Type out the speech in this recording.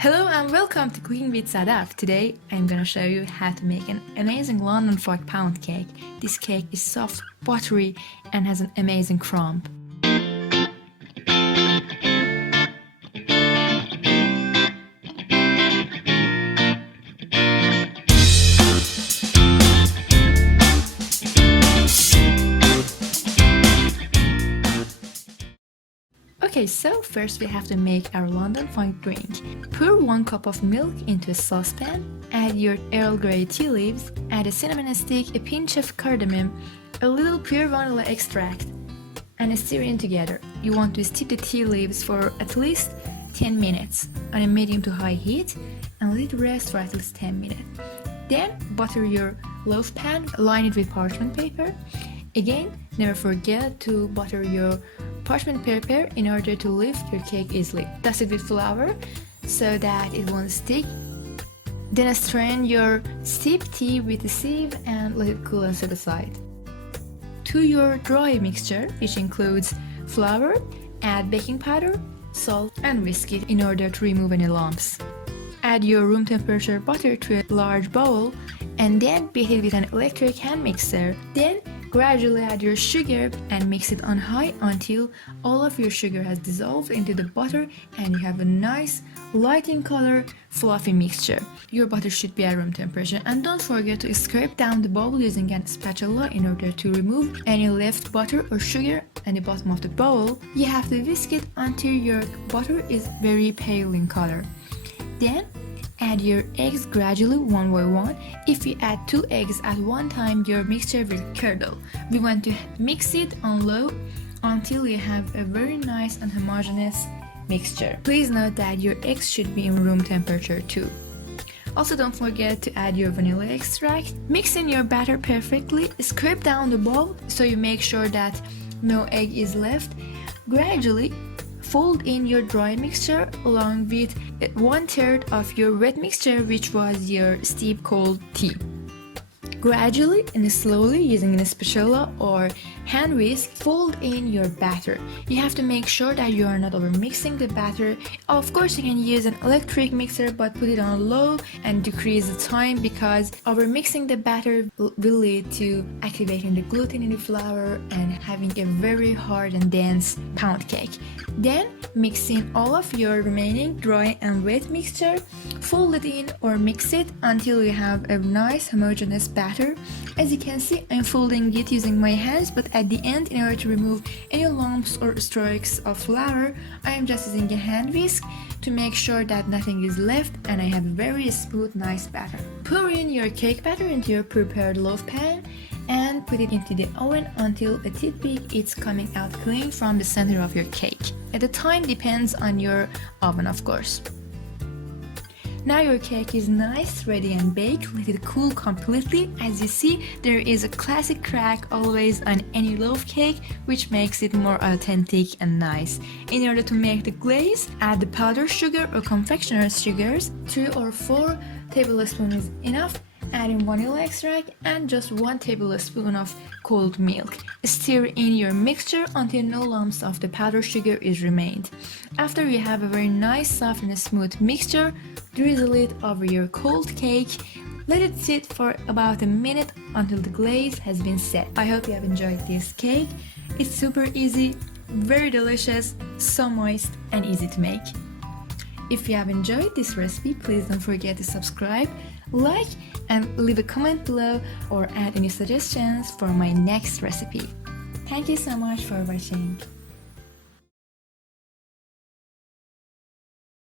Hello and welcome to Cooking with Sadaf. Today I'm gonna show you how to make an amazing London fog pound cake. This cake is soft, buttery and has an amazing crumb. Okay, so first we have to make our London fog drink. Pour 1 cup of milk into a saucepan, add your Earl Gery tea leaves, add a cinnamon stick, a pinch of cardamom, a little pure vanilla extract, and stir in together. You want to steep the tea leaves for at least 10 minutes on a medium to high heat and let it rest for at least 10 minutes. Then butter your loaf pan, line it with parchment paper. Again, never forget to butter your parchment paper in order to lift your cake easily. Dust it with flour so that it won't stick. Then strain your steep tea with a sieve and let it cool and set aside. To your dry mixture, which includes flour, add baking powder, salt and whisk it in order to remove any lumps. Add your room temperature butter to a large bowl and then beat it with an electric hand mixer. Then gradually add your sugar and mix it on high until all of your sugar has dissolved into the butter and you have a nice light in color fluffy mixture. Your butter should be at room temperature, and don't forget to scrape down the bowl using a spatula in order to remove any left butter or sugar at the bottom of the bowl. You have to whisk it until your butter is very pale in color. Then add your eggs gradually one by one. If you add 2 eggs at one time, your mixture will curdle. We want to mix it on low until you have a very nice and homogeneous mixture. Please note that your eggs should be in room temperature too. Also, don't forget to add your vanilla extract. Mix in your batter perfectly. Scrape down the bowl so you make sure that no egg is left. Gradually fold in your dry mixture along with 1/3 of your wet mixture, which was your steep cold tea. Gradually and slowly, using a spatula or hand whisk, fold in your batter. You have to make sure that you are not over mixing the batter. Of course, you can use an electric mixer, but put it on low and decrease the time, because over mixing the batter will lead to activating the gluten in the flour and having a very hard and dense pound cake. Then mix in all of your remaining dry and wet mixture, fold it in or mix it until you have a nice homogeneous batter. As you can see, I'm folding it using my hands, but at the end, in order to remove any lumps or strokes of flour, I am just using a hand whisk to make sure that nothing is left and I have a very smooth, nice batter. Pour in your cake batter into your prepared loaf pan and put it into the oven until a toothpick is coming out clean from the center of your cake. The time depends on your oven, of course. Now your cake is nice, ready and baked. Let it cool completely. As you see, there is a classic crack always on any loaf cake, which makes it more authentic and nice. In order to make the glaze, add the powdered sugar or confectioner's sugars. 3 or 4 tablespoons is enough. Add in vanilla extract and just 1 tablespoon of cold milk. Stir in your mixture until no lumps of the powdered sugar is remained. After you have a very nice, soft and smooth mixture, drizzle it over your cold cake. Let it sit for about a minute until the glaze has been set. I hope you have enjoyed this cake. It's super easy, very delicious, so moist and easy to make. If you have enjoyed this recipe, please don't forget to subscribe, like and leave a comment below or add any suggestions for my next recipe. Thank you so much for watching.